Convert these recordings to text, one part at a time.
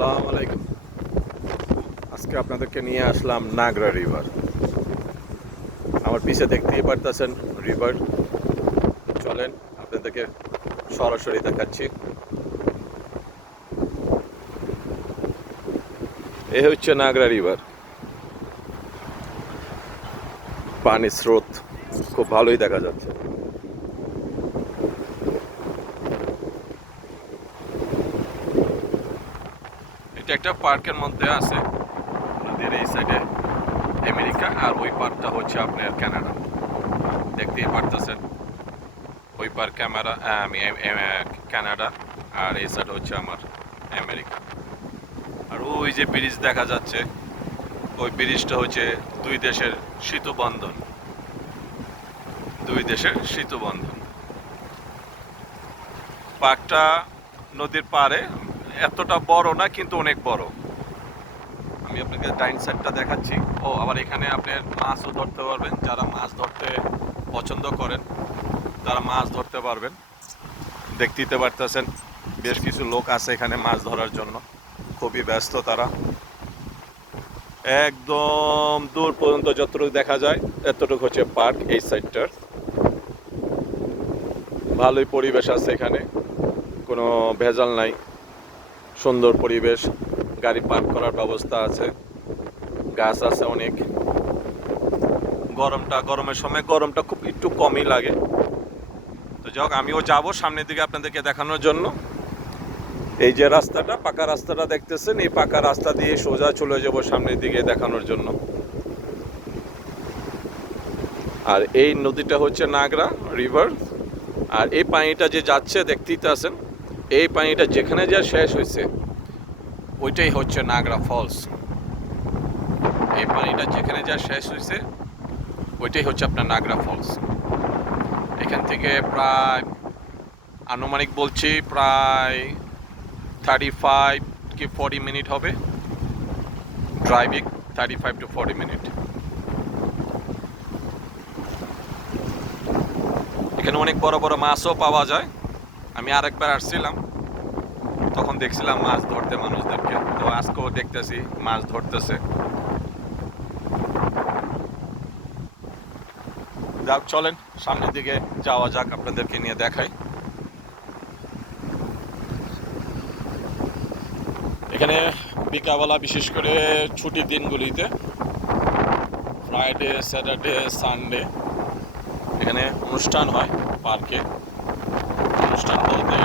আসসালামু আলাইকুম। আজকে আপনাদেরকে নিয়ে আসলাম নাগরা রিভার। আমার পিছে দেখতেই পারতেছেন রিভার। চলেন আপনাদেরকে সরাসরি দেখাচ্ছি। এ হচ্ছে নাগরা রিভার। পানির স্রোত খুব ভালোই দেখা যাচ্ছে। এটা একটা পার্কের মধ্যে আছে। নদীর এই সাইডে আমেরিকা আর ওই পার্কটা হচ্ছে আপনার কানাডা। দেখতেই পারতেছেন ওই পার ক্যামেরা আমি কানাডা আর এই সাইড হচ্ছে আমার আমেরিকা। আর ওই যে ব্রিজ দেখা যাচ্ছে, ওই ব্রিজটা হচ্ছে দুই দেশের সেতু বন্ধন। দুই দেশের সেতু বন্ধন। পার্কটা নদীর পাড়ে, এতটা বড় না কিন্তু অনেক বড়। আমি আপনাকে ডাইন সাইডটা দেখাচ্ছি। ও আবার এখানে আপনি মাছও ধরতে পারবেন। যারা মাছ ধরতে পছন্দ করেন তারা মাছ ধরতে পারবেন। দেখতে পারতেছেন বেশ কিছু লোক আছে এখানে মাছ ধরার জন্য। খুবই ব্যস্ত তারা। একদম দূর পর্যন্ত যতটুকু দেখা যায় এতটুকু হচ্ছে পার্ক। এই সাইডটার ভালোই পরিবেশ আছে এখানে, কোনো ভেজাল নাই। সুন্দর পরিবেশ, গাড়ি পার্ক করার ব্যবস্থা আছে, গাছ আছে অনেক। গরমের সময় গরমটা খুব একটু কমই লাগে। তো যাক, আমিও যাব সামনের দিকে আপনাদেরকে দেখানোর জন্য। এই যে রাস্তাটা, পাকা রাস্তাটা দেখতেছেন, এই পাকা রাস্তা দিয়ে সোজা চলে যাব সামনের দিকে দেখানোর জন্য। আর এই নদীটা হচ্ছে নাগরা রিভার। আর এই পানিটা যে যাচ্ছে দেখতেই তো আছেন, এই পানিটা যেখানে যা শেষ হয়েছে ওইটাই হচ্ছে নাগরা ফলস। এই পানিটা যেখানে যা শেষ হয়েছে ওইটাই হচ্ছে আপনার নাগরা ফলস। এখান থেকে প্রায় আনুমানিক বলছি প্রায় 35 কি 40 মিনিট হবে ড্রাইভিং। 35 to 40 minute. এখানে অনেক বড় বড় মাছও পাওয়া যায়। আমি আরেকবার আসছিলাম, তখন দেখছিলাম মাছ ধরতে মানুষদেরকে। তো আজকেও দেখতেছি মাছ ধরতেছে। যাক, চলেন সামনের দিকে যাওয়া যাক, আপনাদেরকে নিয়ে দেখাই। এখানে বিকালবেলা বিশেষ করে ছুটির দিনগুলিতে, ফ্রাইডে, স্যাটারডে, সানডে, এখানে অনুষ্ঠান হয় পার্কে। অনুষ্ঠান বলতে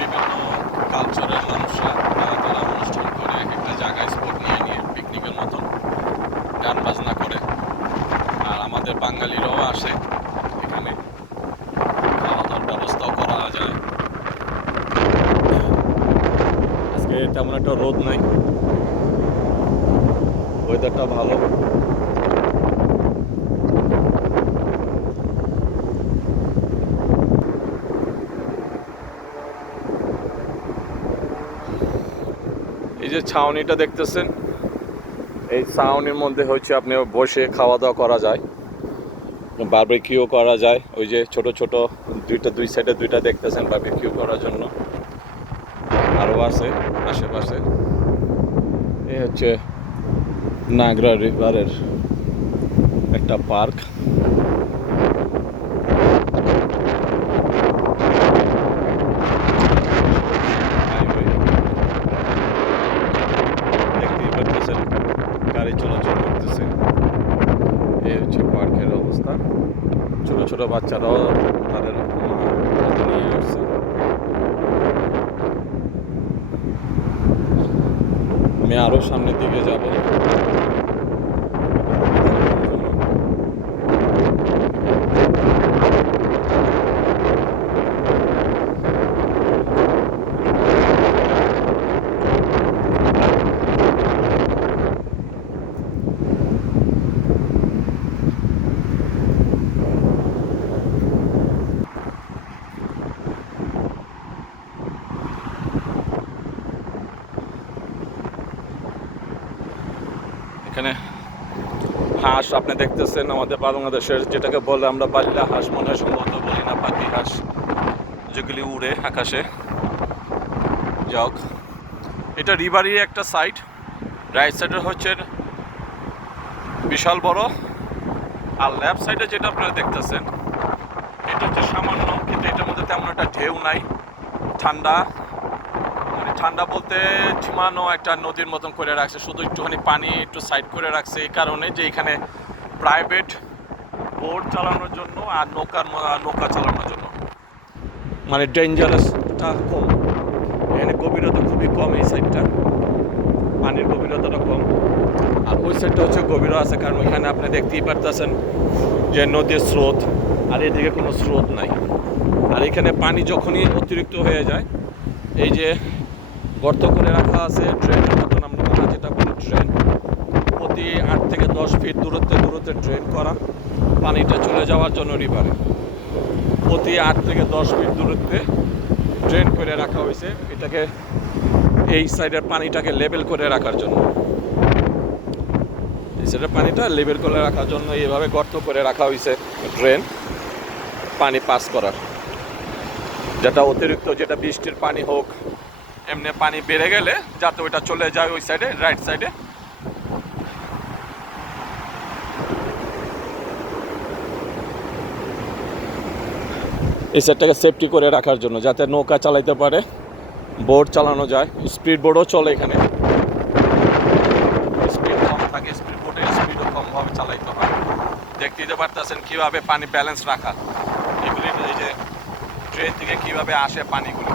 বিভিন্ন কালচারের মানুষরা তারা অনুষ্ঠান করে এক একটা জায়গায় স্পট নিয়ে নিয়ে পিকনিকের মতন গান বাজনা করে। আর আমাদের বাঙালিরাও আসে এখানে, খাওয়া দাওয়ার ব্যবস্থাও করা যায়। আজকে তেমন একটা রোদ নাই, ওয়েদারটা ভালো। এই যে ছাউনিটা দেখতেছেন, এই ছাউনির মধ্যে হচ্ছে আপনি বসে খাওয়া দাওয়া করা যায়, বারবিকিউ করা যায়। ওই যে ছোট ছোট দুই সাইডে দুইটা দেখতেছেন বারবিকিউ করার জন্য। আরও আছে আশেপাশে। এই হচ্ছে নাগরা রিভারের একটা পার্ক। দেখতেই পারতেছেন গাড়ি চলাচল করতেছে। এই হচ্ছে পার্কের অবস্থা। ছোট ছোট বাচ্চারাও তাদের নিয়ে আসছে। আমি আরো সামনের দিকে যাব। এখানে হাঁস আপনি দেখতেছেন, আমাদের বাংলাদেশের যেটাকে বলে আমরা বাল্যা হাঁস মনে হয়, সম্ভবত বলি না, পাতি হাঁস যেগুলি উড়ে আকাশে। যাক, এটা রিভারই একটা সাইড। রাইট সাইডে হচ্ছে বিশাল বড়, আর লেফট সাইডে যেটা আপনারা দেখতেছেন এটা হচ্ছে সামান্য, কিন্তু এটার মধ্যে তেমন একটা ঢেউ নাই। ঠান্ডা, মানে ঠান্ডা বলতে ঝিমানো একটা নদীর মতন করে রাখছে, শুধু একটুখানি পানি একটু সাইড করে রাখছে এই কারণে যে এখানে প্রাইভেট বোট চালানোর জন্য আর নৌকা চালানোর জন্য, মানে ডেঞ্জারাসটা কম। এখানে গভীরতা খুবই কম, এই সাইডটা পানির গভীরতাটা কম। আর ওই সাইডটা হচ্ছে গভীর আছে, কারণ ওইখানে আপনি দেখতেই পারতেছেন যে নদীর স্রোত, আর এদিকে কোনো স্রোত নাই। আর এখানে পানি যখনই অতিরিক্ত হয়ে যায়, এই যে গর্ত করে রাখা আছে ড্রেনের মতন, আমরা যেটা বলি ড্রেন, প্রতি 8 থেকে 10 ফিট দূরত্বে ড্রেন করা, পানিটা চলে যাওয়ার জন্য রিভারে প্রতি 8 থেকে 10 ফিট দূরত্বে ড্রেন করে রাখা হয়েছে, এটাকে এই সাইডের পানিটাকে লেভেল করে রাখার জন্য। এই সাইডের পানিটা লেভেল করে রাখার জন্য এইভাবে গর্ত করে রাখা হয়েছে ড্রেন, পানি পাস করার, যেটা অতিরিক্ত যেটা বৃষ্টির পানি হোক এমনি পানি বেড়ে গেলে যাতে ওইটা চলে যায় ওই সাইডে, রাইট সাইডে। এই সাইডটাকে সেফটি করে রাখার জন্য, যাতে নৌকা চালাইতে পারে, বোট চালানো যায়, স্পিড বোটও চলে এখানে, স্পিড কম থাকে, স্পিড বোটের স্পিডও কমভাবে চালাইতে হয়। দেখতে পারতেছেন কীভাবে পানি ব্যালেন্স রাখা, এগুলি এই যে ট্রেন থেকে কীভাবে আসে পানিগুলো।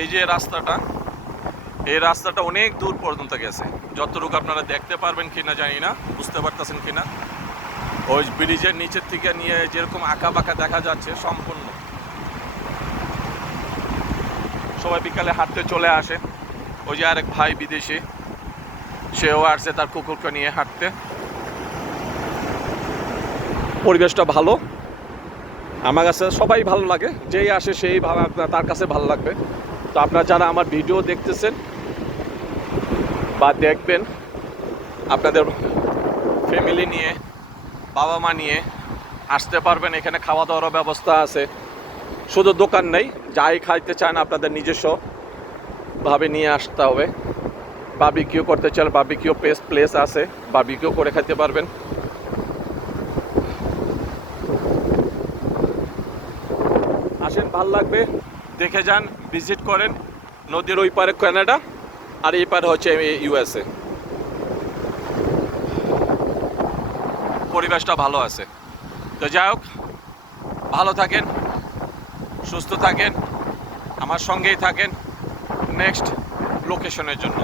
এই যে রাস্তাটা, এই রাস্তাটা অনেক দূর পর্যন্ত গেছে, যতটুকু আপনারা দেখতে পারবেন কিনা জানি না, বুঝতে পারতেছেন কিনা। ওই ব্রিজের নিচের থেকে নিয়ে যেরকম আঁকা বাঁকা দেখা যাচ্ছে সম্পূর্ণ। সবাই বিকালে হাঁটতে চলে আসে। ওই যে আরেক ভাই বিদেশি, সেও আসছে তার কুকুরকে নিয়ে হাঁটতে। পরিবেশটা ভালো, আমার কাছে সবাই ভালো লাগে, যেই আসে সেই তার কাছে ভালো লাগবে। তো আপনারা যারা আমার ভিডিও দেখতেছেন বা দেখবেন, আপনাদের ফ্যামিলি নিয়ে, বাবা মা নিয়ে আসতে পারবেন। এখানে খাওয়া দাওয়ারও ব্যবস্থা আছে, শুধু দোকান নেই, যাই খাইতে চান আপনাদের নিজস্বভাবে নিয়ে আসতে হবে। বারবিকিউ করতে চান, বারবিকিউ প্লেস আছে, বারবিকিউ করে খেতে পারবেন। আসেন, ভাল লাগবে, দেখে যান, ভিজিট করেন। নদীর ওই পারে কানাডা আর এই পারে হচ্ছে ইউএসএ। পরিবেশটা ভালো আছে। তো যাই হোক, ভালো থাকেন, সুস্থ থাকেন, আমার সঙ্গেই থাকেন নেক্সট লোকেশনের জন্য।